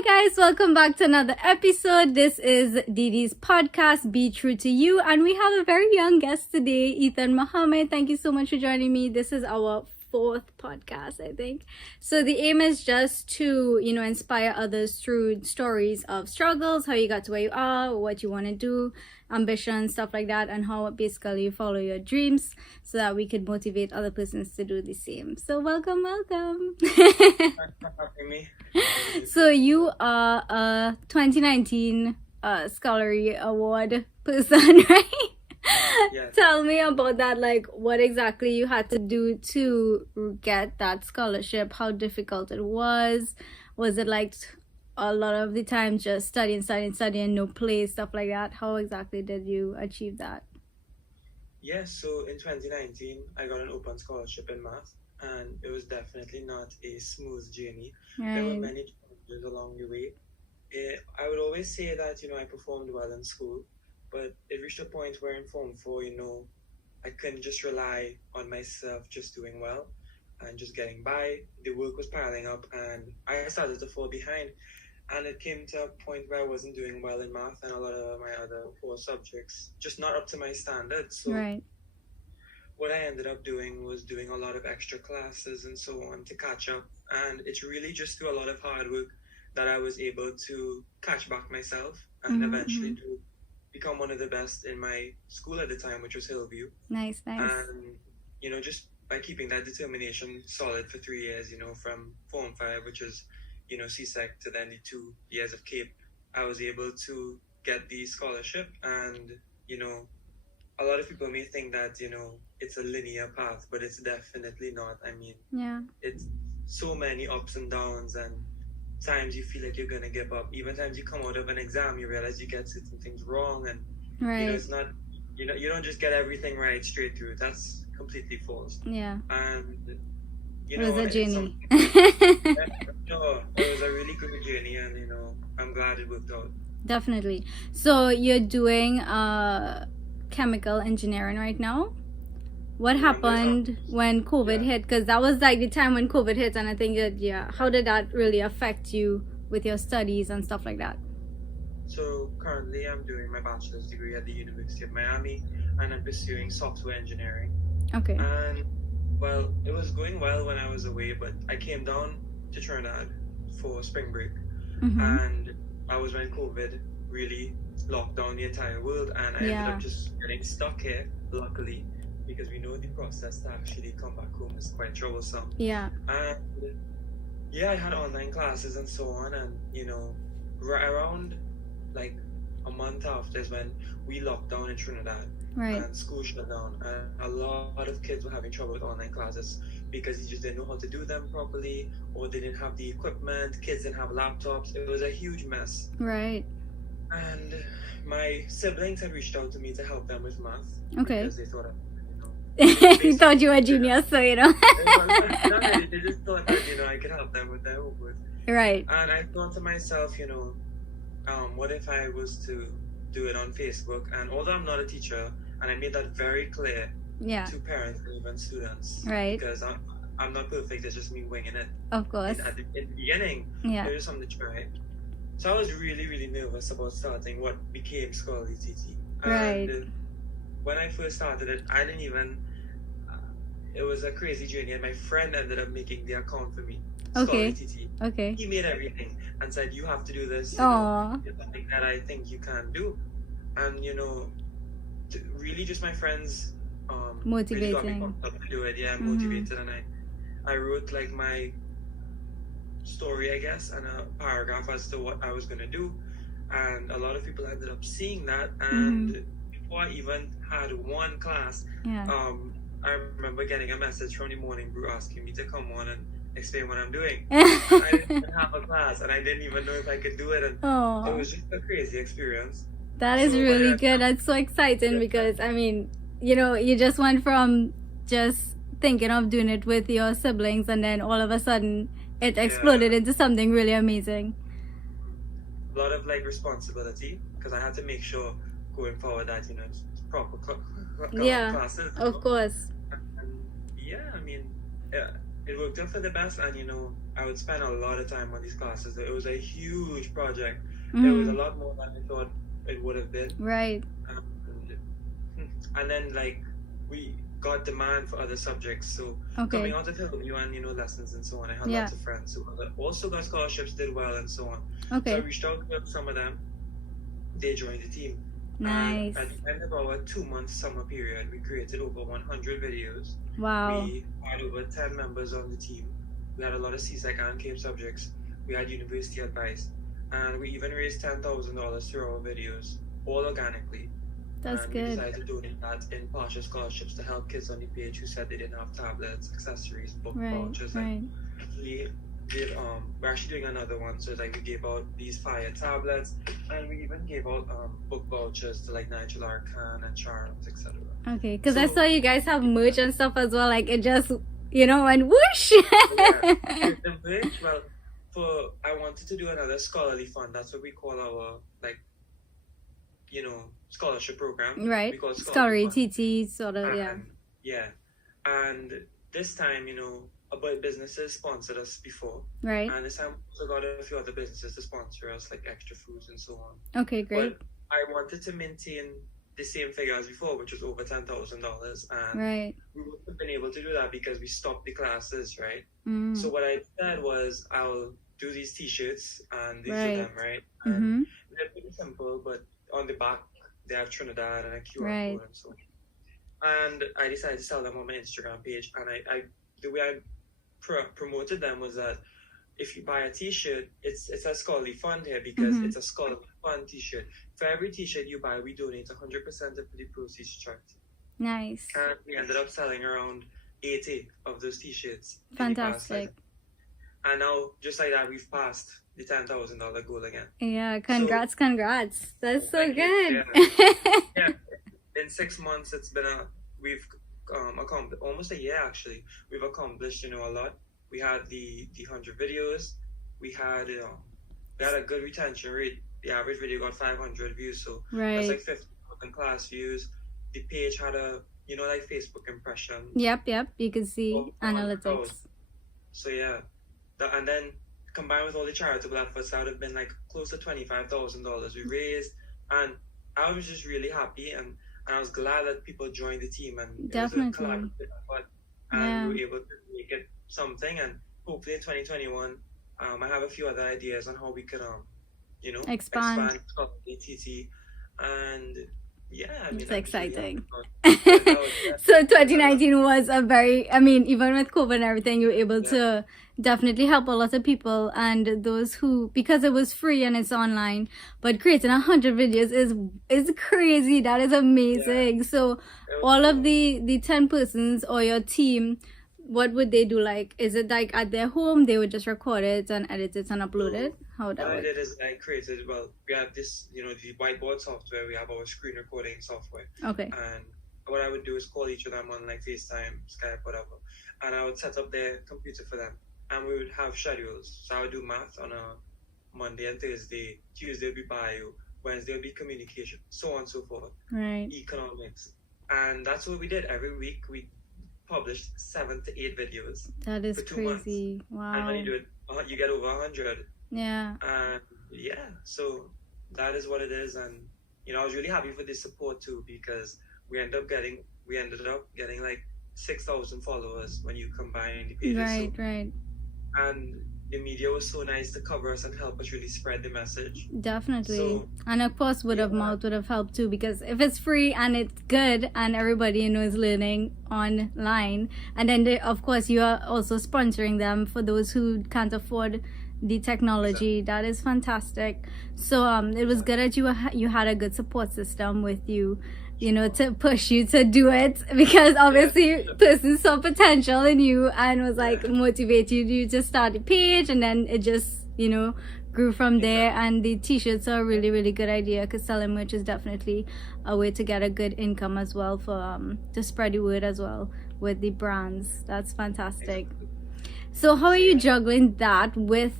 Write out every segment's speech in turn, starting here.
Hi guys, welcome back to another episode. This is Didi's podcast, Be True to You, and we have a very young guest today, Ethan Mohammed. Thank you so much for joining me. This is our fourth podcast, I think. So the aim is just to, inspire others through stories of struggles, how you got to where you are, what you want to do, ambition, stuff like that, and how basically you follow your dreams so that we could motivate other persons to do the same. So welcome. Thanks for having me. So you are a 2019 Scholary Award person, right? Yes. Tell me about that, like what exactly you had to do to get that scholarship, how difficult it was. Was it like a lot of the time just studying, no play, stuff like that? How exactly did you achieve that? Yes, so in 2019, I got an open scholarship in math, and it was definitely not a smooth journey. There were Right. many challenges along the way. I would always say that, I performed well in school, but it reached a point where in Form 4, I couldn't just rely on myself just doing well and just getting by. The work was piling up, and I started to fall behind. And it came to a point where I wasn't doing well in math and a lot of my other core subjects, just not up to my standards. So Right. what I ended up doing was doing a lot of extra classes and so on to catch up. And it's really just through a lot of hard work that I was able to catch back myself and eventually to become one of the best in my school at the time, which was Hillview. Nice. And, just by keeping that determination solid for 3 years, from Form 5, which is CSEC, to then the 2 years of CAPE, I was able to get the scholarship. And, a lot of people may think that, it's a linear path, but it's definitely not. I mean, Yeah. it's so many ups and downs, and times you feel like you're going to give up. Even times you come out of an exam, you realize you get certain things wrong. And, Right. it's not, you don't just get everything right straight through. That's completely false. Yeah. And, It was a it's journey. No, it was a really good journey, and I'm glad it worked out. Definitely. So you're doing chemical engineering right now. What happened when COVID hit? Because that was like the time when COVID hit, and I think that how did that really affect you with your studies and stuff like that? So currently, I'm doing my bachelor's degree at the University of Miami, and I'm pursuing software engineering. Okay. And well, it was going well when I was away, but I came down to Trinidad for spring break, and I was when COVID really locked down the entire world, and I ended up just getting stuck here, luckily, because we know the process to actually come back home is quite troublesome. Yeah. And I had online classes and so on, and right around like a month after is when we locked down in Trinidad. Right. And school shut down, and a lot of kids were having trouble with online classes because they just didn't know how to do them properly, or they didn't have the equipment. Kids didn't have laptops. It was a huge mess. Right. And my siblings had reached out to me to help them with math. Okay. Because they thought He thought you were a genius, so they just thought that I could help them with their homework. Right. And I thought to myself, what if I was to do it on Facebook? And although I'm not a teacher, and I made that very clear to parents and even students, Right. because I'm not perfect, it's just me winging it. Of course. At the beginning, it was something to try. So I was really, really nervous about starting what became Scholary TT. Right. And when I first started it, I didn't even, it was a crazy journey, and my friend ended up making the account for me. Okay. Scholary TT. Okay. He made everything and said, you have to do this. Aww. It's something that I think you can do. And, really just my friends really got me Motivating. pumped up to do it. Yeah, motivated. And I wrote like my story, I guess, and a paragraph as to what I was going to do. And a lot of people ended up seeing that. And before I even had one class, I remember getting a message from the morning brew asking me to come on and explain what I'm doing. I didn't even have a class, and I didn't even know if I could do it. And it was just a crazy experience. That is really good. That's so exciting because, I mean, you just went from just thinking of doing it with your siblings, and then all of a sudden it exploded into something really amazing. A lot of responsibility, because I had to make sure going forward that it's proper classes. Of course. And, I mean, it worked out for the best, and I would spend a lot of time on these classes. It was a huge project. It was a lot more than I thought it would have been. Right. And then we got demand for other subjects. So coming out of Hillview and lessons and so on, I had lots of friends who also got scholarships, did well, and so on. Okay. So I reached out to some of them. They joined the team. Nice. And at the end of our 2-month summer period, we created over 100 videos. Wow. We had over 10 members on the team. We had a lot of CSEC and CAPE subjects. We had university advice. And we even raised $10,000 through our videos, all organically. That's and good. We decided to donate that in partial scholarships to help kids on the page who said they didn't have tablets, accessories, book vouchers. Right. We we're actually doing another one. So we gave out these fire tablets, and we even gave out book vouchers to Nigel Arcan and Charles, etc. Okay, because I saw you guys have merch and stuff as well. It just went whoosh. The merch, I wanted to do another scholarly fund. That's what we call our scholarship program. Right. We call it Scholary TT, sort of. Yeah. And this time, about businesses sponsored us before. Right. And this time we also got a few other businesses to sponsor us, like Extra Foods and so on. Okay, great. But I wanted to maintain the same figure as before, which was over $10,000. And right. we wouldn't have been able to do that because we stopped the classes, right? So what I said was, I'll do these t-shirts, and these are them, right? And they're pretty simple, but on the back, they have Trinidad and a QR code and so on. And I decided to sell them on my Instagram page, and the way I promoted them was that if you buy a t-shirt, it's a scholarly fund here because it's a scholarly fund t-shirt. For every t-shirt you buy, we donate 100% of the proceeds to charity. Nice. And we ended up selling around 80 of those t-shirts. Fantastic. And now, just like that, we've passed the $10,000 goal again. Yeah, congrats. That's so good. Yeah. In 6 months, we've accomplished almost a year actually. We've accomplished a lot. We had the 100 videos. We had a good retention rate. The average video got 500 views, so that's 50,000 class views. The page had a Facebook impression. Yep. You can see analytics. So yeah, and then combined with all the charitable efforts, that would have been close to $25,000 we raised, and I was just really happy, and I was glad that people joined the team, and definitely. It was a collaborative effort, and we were able to make it something. And hopefully in 2021, I have a few other ideas on how we could expand Scholary TT, and it's exciting. Really So 2019 was a very, even with COVID and everything, you were able to definitely help a lot of people, and those who, because it was free and it's online, but creating 100 videos is crazy. That is amazing. So all of the 10 persons or your team, what would they do? Is it at their home, they would just record it and edit it and upload it? How would that work? What I did is I created, we have this, the whiteboard software, we have our screen recording software. Okay. And what I would do is call each of them on FaceTime, Skype, whatever. And I would set up their computer for them. And we would have schedules. So I would do math on a Monday and Thursday. Tuesday would be bio. Wednesday would be communication. So on and so forth. Right. Economics. And that's what we did. Every week we published 7 to 8 videos. That is for 2 crazy. months. Wow. And when you do it, you get over 100. Yeah. And so that is what it is. And I was really happy for this support too, because we ended up getting 6,000 followers when you combine the pages. Right. And the media was so nice to cover us and help us really spread the message. Definitely. And of course, word of mouth would have helped too, because if it's free and it's good and everybody is learning online, and then of course you are also sponsoring them for those who can't afford the technology. That is fantastic. So it was good that you had a good support system with you, to push you to do it, because obviously person saw potential in you and was motivated you to start the page, and then it just grew from there. And the t-shirts are a really, really good idea, because selling merch is definitely a way to get a good income as well, for to spread the word as well with the brands. That's fantastic. So how are you juggling that with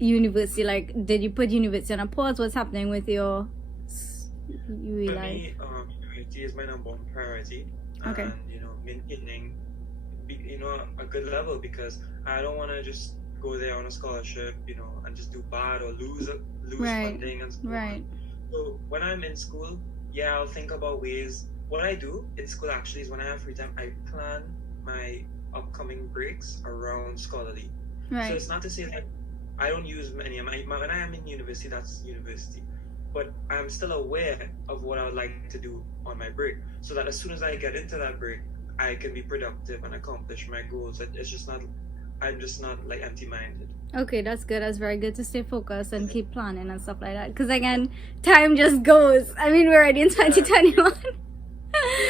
university? Did you put university on a pause? What's happening with your me, university is my number one priority. Okay. And maintaining be, a good level, because I don't want to just go there on a scholarship, and just do bad or lose Right. funding and so Right. on. So when I'm in school, yeah, I'll think about ways. What I do in school actually is when I have free time, I plan my upcoming breaks around Scholarly. So Right. it's not to say that I don't use many of when I am in university, that's university. But I'm still aware of what I would like to do on my break, so that as soon as I get into that break, I can be productive and accomplish my goals. It's just not, I'm just not like empty-minded. Okay, that's good. That's very good to stay focused and keep planning and stuff like that. Because again, time just goes. I mean, we're already in 2021.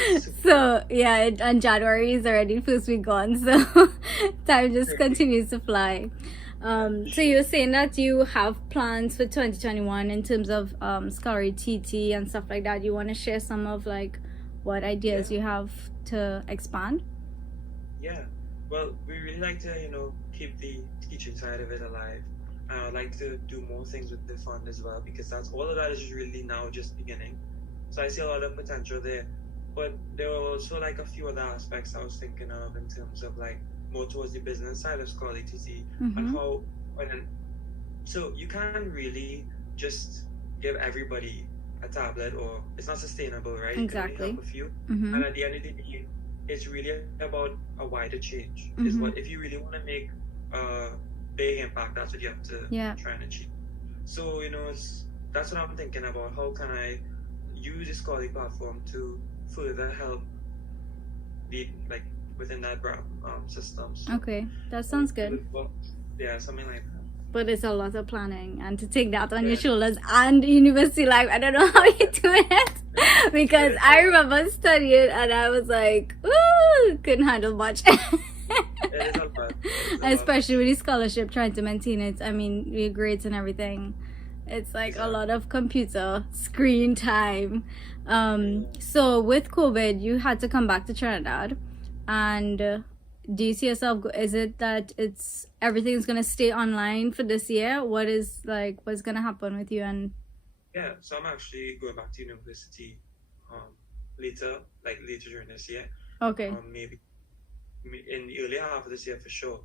Yes. So yeah, and January is already first week gone. So time just continues to fly. So you're saying that you have plans for 2021 in terms of Scholary TT and stuff like that. You want to share some of like what ideas you have to expand? Yeah. Well, we really like to, keep the teaching side of it alive. And I'd like to do more things with the fund as well, because that's all of that is really now just beginning. So I see a lot of potential there. But there were also like a few other aspects I was thinking of in terms of like more towards the business side of Scholary TT, and how so you can't really just give everybody a tablet, or it's not sustainable, right? Exactly. You can only help a few, and at the end of the day, it's really about a wider change. Is what, if you really want to make a big impact, that's what you have to try and achieve. So that's what I'm thinking about. How can I use the Scholary platform to further help the within that system? So, okay, that sounds good. Yeah, something like that. But it's a lot of planning, and to take that on your shoulders and university life, I don't know how you do it. Because I remember studying and I was like, ooh, couldn't handle much. It is a lot. Especially with the scholarship, trying to maintain it. I mean, your grades and everything. It's like a lot of computer screen time. So with COVID, you had to come back to Trinidad, and do you see yourself, is it that everything's gonna stay online for this year? What's gonna happen with you? And yeah, so I'm actually going back to university later during this year. Okay. Maybe in the early half of this year for sure.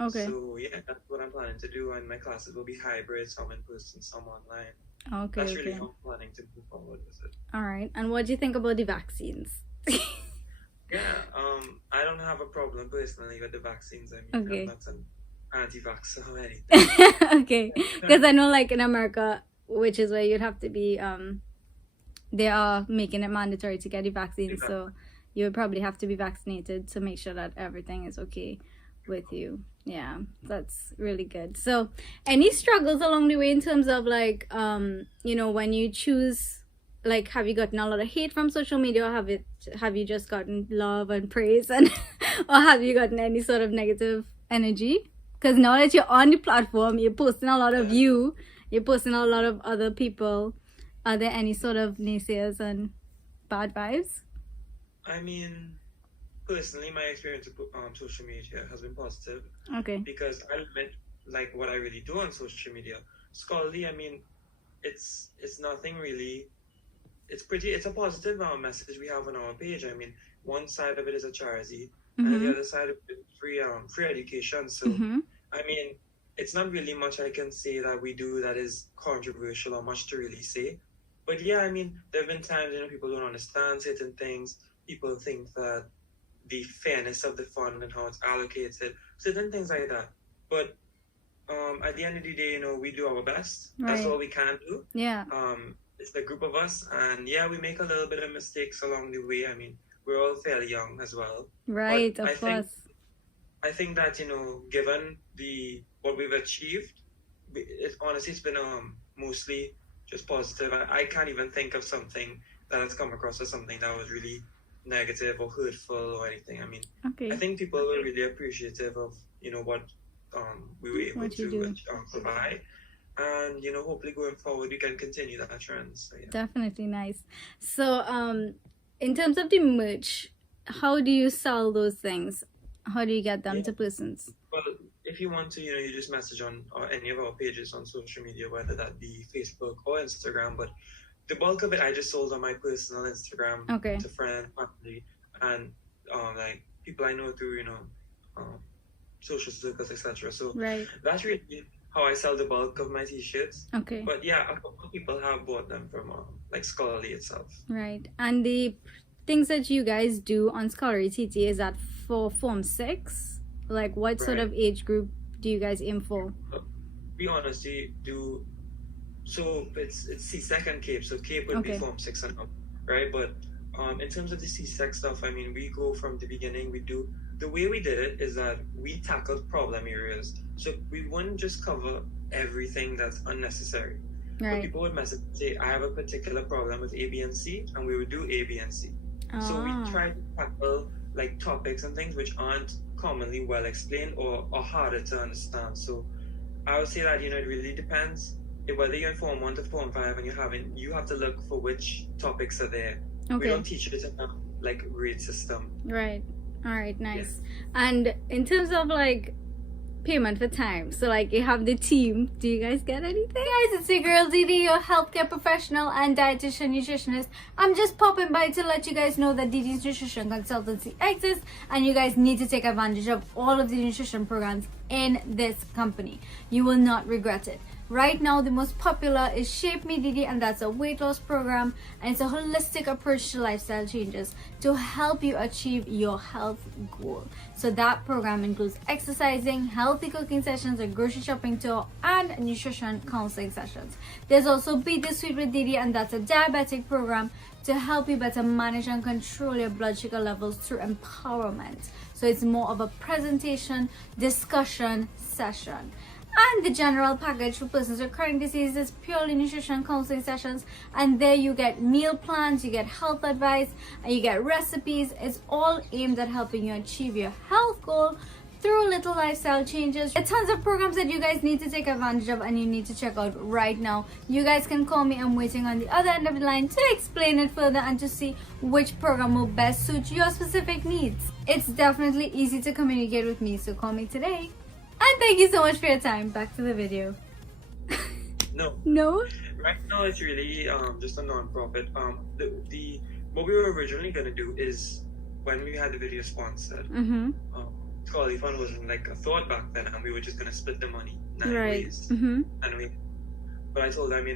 Okay. So yeah, that's what I'm planning to do, and my classes will be hybrid, some in person, some online. Okay. That's really how I'm planning to move forward with it. All right. And what do you think about the vaccines? Yeah, I don't have a problem personally with the vaccines. I mean, I'm not an anti-vaxxer or anything. Okay, because I know like in America, which is where you'd have to be, they are making it mandatory to get the vaccine. So you would probably have to be vaccinated to make sure that everything is okay with you. Yeah, that's really good. So any struggles along the way in terms of like, when you choose, like, have you gotten a lot of hate from social media, or have you just gotten love and praise, and or have you gotten any sort of negative energy? Because now that you're on the platform, you're posting a lot of you're posting a lot of other people. Are there any sort of naysayers and bad vibes? I mean, personally, my experience with social media has been positive. Okay. Because I admit, like, what I really do on social media. Scholarly, I mean, it's nothing really. It's a positive message we have on our page. I mean, one side of it is a charity, and the other side of it is free education. So, I mean, it's not really much I can say that we do that is controversial or much to really say. But yeah, I mean, there have been times, people don't understand certain things. People think that the fairness of the fund and how it's allocated, certain things like that. But at the end of the day, we do our best. Right. That's all we can do. Yeah. It's a group of us, and yeah, we make a little bit of mistakes along the way. I mean, we're all fairly young as well. Right, but of course. I think that, given what we've achieved, honestly, it's been mostly just positive. I can't even think of something that has come across as something that was really negative or hurtful or anything. I mean, I think people were really appreciative of, what we were able to provide. And, hopefully going forward, we can continue that trend. So, yeah. Definitely nice. So, in terms of the merch, how do you sell those things? How do you get them to persons? Well, if you want to, you just message on any of our pages on social media, whether that be Facebook or Instagram. But the bulk of it, I just sold on my personal Instagram to friends, family, and people I know through, social circles, etc. So Right. that's really how I sell the bulk of my t-shirts. Okay. But yeah, a couple of people have bought them from like Scholarly itself. Right. And the things that you guys do on Scholary TT, is that for Form 6? Like, what sort Right. of age group do you guys aim for? We honestly do. So it's C-Sec and Cape. So Cape would be Okay. Form 6 and up, right? But in terms of the C-Sec stuff, I mean, we go from the beginning. The way we did it is that we tackled problem areas. So we wouldn't just cover everything that's unnecessary. But Right. people would message say, I have a particular problem with A, B, and C, and we would do A, B, and C. So we Ah. try to tackle like topics and things which aren't commonly well explained or harder to understand. So I would say that, it really depends. Whether you're in Form 1 to Form 5 and you have to look for which topics are there. We Okay. don't teach it in a like grade system. Right. All right. Nice. And in terms of like payment for time, so like you have the team, do you guys get anything? Hey guys, it's your girl Didi, your healthcare professional and dietitian nutritionist. I'm just popping by to let you guys know that Didi's Nutrition Consultancy exists, and you guys need to take advantage of all of the nutrition programs in this company. You will not regret it. Right now, the most popular is Shape Me Didi, and that's a weight loss program, and it's a holistic approach to lifestyle changes to help you achieve your health goal. So that program includes exercising, healthy cooking sessions, a grocery shopping tour, and nutrition counseling sessions. There's also Beat the Sweet with Didi, and that's a diabetic program to help you better manage and control your blood sugar levels through empowerment. So it's more of a presentation, discussion session. And the general package for persons with chronic diseases, purely nutrition counseling sessions, and there you get meal plans, you get health advice, and you get recipes. It's all aimed at helping you achieve your health goal through little lifestyle changes. There are tons of programs that you guys need to take advantage of and you need to check out right now. You guys can call me. I'm waiting on the other end of the line to explain it further and to see which program will best suit your specific needs. It's definitely easy to communicate with me, so call me today. And thank you so much for your time. Back to the video. No. No? Right now it's really just a non-profit. The what we were originally gonna do is when we had the video sponsored, Mm-hmm. Scholarly Fund wasn't like a thought back then, and we were just gonna split the money 9 Right. ways. Mm-hmm. But I told them,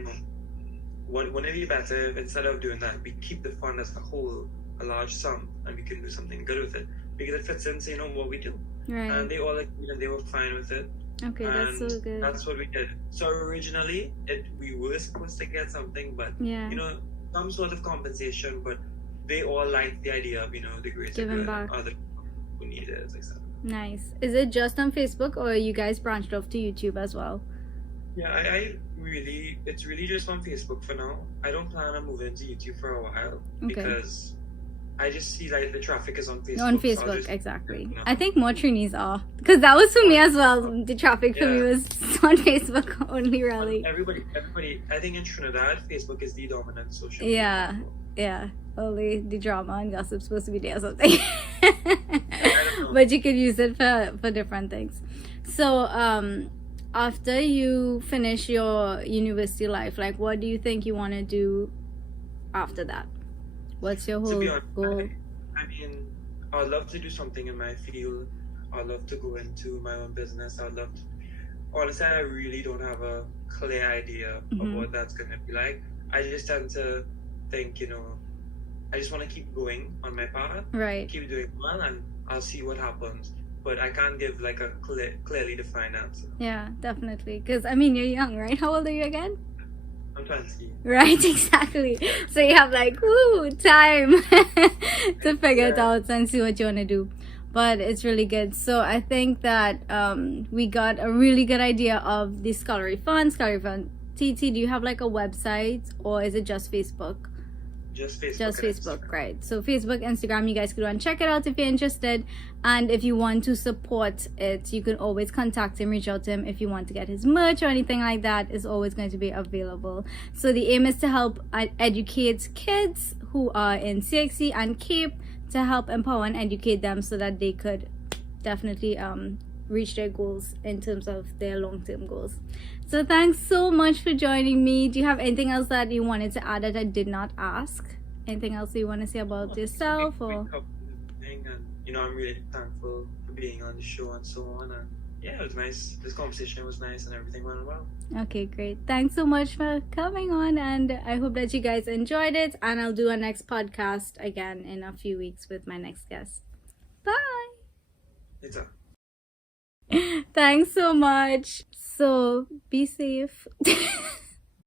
wouldn't it be better if instead of doing that, we keep the fund as a whole, a large sum, and we can do something good with it because it fits into what we do. Right. And they all agreed and they were fine with it. Okay, that's And so good. that's what we did. So originally, we were supposed to get something, but Yeah. some sort of compensation. But they all liked the idea of the greater Giving good back. and other people who need it, etc. Nice. Is it just on Facebook, or you guys branched off to YouTube as well? Yeah, it's really just on Facebook for now. I don't plan on moving to YouTube for a while because I just see like the traffic is on Facebook. On so I'll Facebook, just- exactly. I think more Trinis are, because that was for me as well. The traffic for me Yeah. was on Facebook only, really. Everybody. I think in Trinidad, Facebook is the dominant social Yeah. media platform. Yeah, only the drama and gossip supposed to be there or something. don't know. But you could use it for different things. So after you finish your university life, like what do you think you want to do after that? What's your To whole be honest, goal? I mean, I'd love to do something in my field. I'd love to go into my own business. Honestly, I really don't have a clear idea of Mhm. what that's going to be like. I just tend to think, I just want to keep going on my path, Right. keep doing well, and I'll see what happens. But I can't give like a clearly defined answer. Yeah, definitely. Because, I mean, you're young, right? How old are you again? I'm 20. Right, exactly. So you have like, time to figure it Yeah. out and see what you want to do. But it's really good. So I think that we got a really good idea of the Scholarly Fund TT. Do you have like a website, or is it just Facebook? Just Facebook. Just and Facebook, Instagram. right? So Facebook, Instagram, you guys could go and check it out if you're interested. And if you want to support it, you can always contact him, reach out to him if you want to get his merch or anything like that. Is always going to be available. So the aim is to help educate kids who are in CXC and Cape, to help empower and educate them so that they could definitely reach their goals in terms of their long-term goals. So thanks so much for joining me. Do you have anything else that you wanted to add that I did not ask? Anything else you want to say about yourself, We or covered everything, and I'm really thankful for being on the show and so on. And yeah, it was nice. This conversation was nice and everything went well. Okay, great. Thanks so much for coming on, and I hope that you guys enjoyed it. And I'll do a next podcast again in a few weeks with my next guest. Bye. Later. Thanks so much. So be safe.